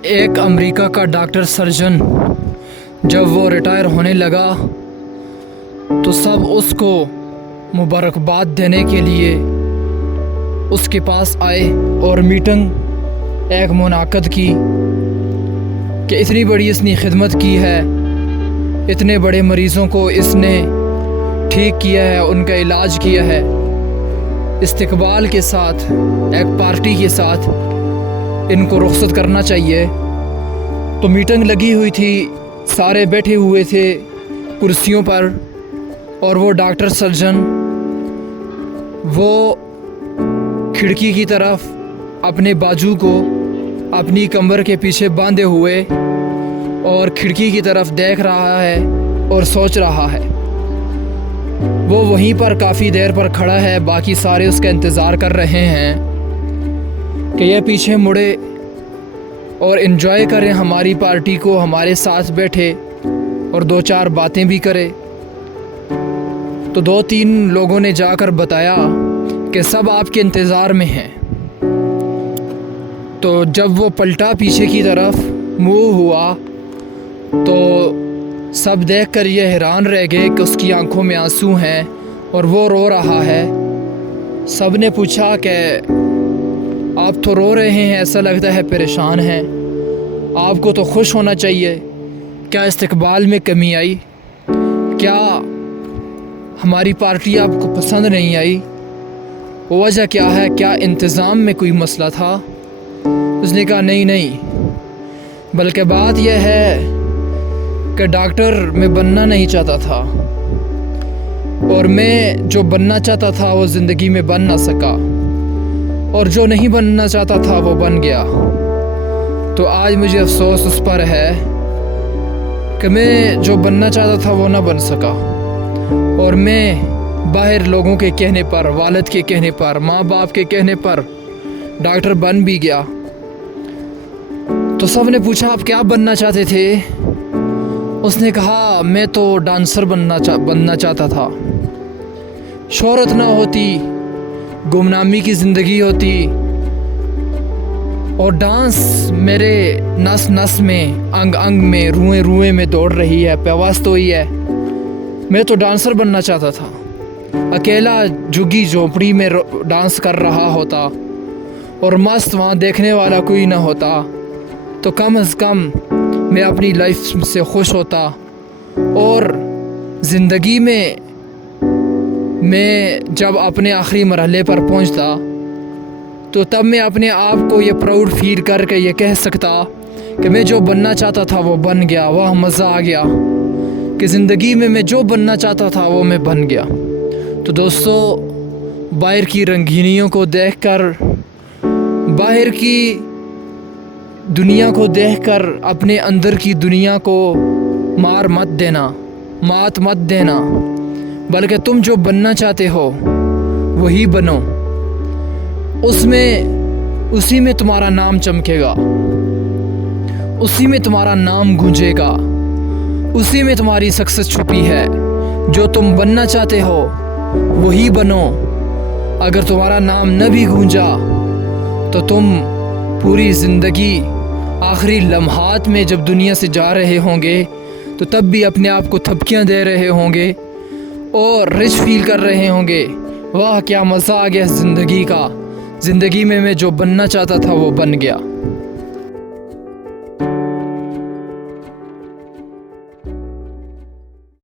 एक अमेरिका का doctor surgeon जब वो रिटायर होने लगा तो सब उसको मुबारकबाद देने के लिए उसके पास आए और मीटिंग एक मुनाक़द की कि इतनी बड़ी इसने खिदमत की है, इतने बड़े मरीज़ों को इसने ठीक किया है, उनका इलाज किया है। इस्तकबाल के साथ एक पार्टी के साथ इनको रुखसत करना चाहिए। तो मीटिंग लगी हुई थी, सारे बैठे हुए थे कुर्सियों पर और वो डॉक्टर सर्जन वो खिड़की की तरफ अपने बाजू को अपनी कमर के पीछे बांधे हुए और खिड़की की तरफ देख रहा है और सोच रहा है। वो वहीं पर काफ़ी देर पर खड़ा है, बाकी सारे उसका इंतज़ार कर रहे हैं कि यह पीछे मुड़े और इन्जॉय करें हमारी पार्टी को, हमारे साथ बैठे और दो चार बातें भी करे। तो दो तीन लोगों ने जाकर बताया कि सब आपके इंतज़ार में हैं। तो जब वो पलटा पीछे की तरफ मुँह हुआ तो सब देखकर ये हैरान रह गए कि उसकी आंखों में आंसू हैं और वो रो रहा है। सब ने पूछा कि आप तो रो रहे हैं, ऐसा लगता है परेशान हैं, आपको तो खुश होना चाहिए। क्या इस्तकबाल में कमी आई? क्या हमारी पार्टी आपको पसंद नहीं आई? वजह क्या है? क्या इंतज़ाम में कोई मसला था? उसने कहा नहीं, बल्कि बात यह है कि डॉक्टर मैं बनना नहीं चाहता था और मैं जो बनना चाहता था वो ज़िंदगी में बन ना सका, और जो नहीं बनना चाहता था वो बन गया। तो आज मुझे अफसोस उस पर है कि मैं जो बनना चाहता था वो ना बन सका और मैं बाहर लोगों के कहने पर, वालिद के कहने पर, माँ बाप के कहने पर डॉक्टर बन भी गया। तो सब ने पूछा आप क्या बनना चाहते थे? उसने कहा मैं तो डांसर बनना चाहता था। शोहरत ना होती, गुमनामी की ज़िंदगी होती और डांस मेरे नस नस में, अंग अंग में, रुएं रुएं में दौड़ रही है, प्यास तो ही है। मैं तो डांसर बनना चाहता था, अकेला झुग्गी झोंपड़ी में डांस कर रहा होता और मस्त वहाँ देखने वाला कोई ना होता तो कम से कम मैं अपनी लाइफ से खुश होता और ज़िंदगी में मैं जब अपने आखिरी मरहले पर पहुंचता तो तब मैं अपने आप को ये प्राउड फील करके ये कह सकता कि मैं जो बनना चाहता था वो बन गया। वाह मज़ा आ गया कि ज़िंदगी में मैं जो बनना चाहता था वो मैं बन गया। तो दोस्तों, बाहर की रंगीनियों को देखकर, बाहर की दुनिया को देखकर अपने अंदर की दुनिया को मात मत देना, बल्कि तुम जो बनना चाहते हो वही बनो। उसी में तुम्हारा नाम चमकेगा, उसी में तुम्हारा नाम गूंजेगा, उसी में तुम्हारी सक्सेस छुपी है। जो तुम बनना चाहते हो वही बनो। अगर तुम्हारा नाम न भी गूंजा तो तुम पूरी ज़िंदगी आखिरी लम्हात में जब दुनिया से जा रहे होंगे तो तब भी अपने आप को थपकियां दे रहे होंगे और रिच फील कर रहे होंगे, वाह क्या मज़ा आ गया ज़िंदगी का, ज़िंदगी में मैं जो बनना चाहता था वो बन गया।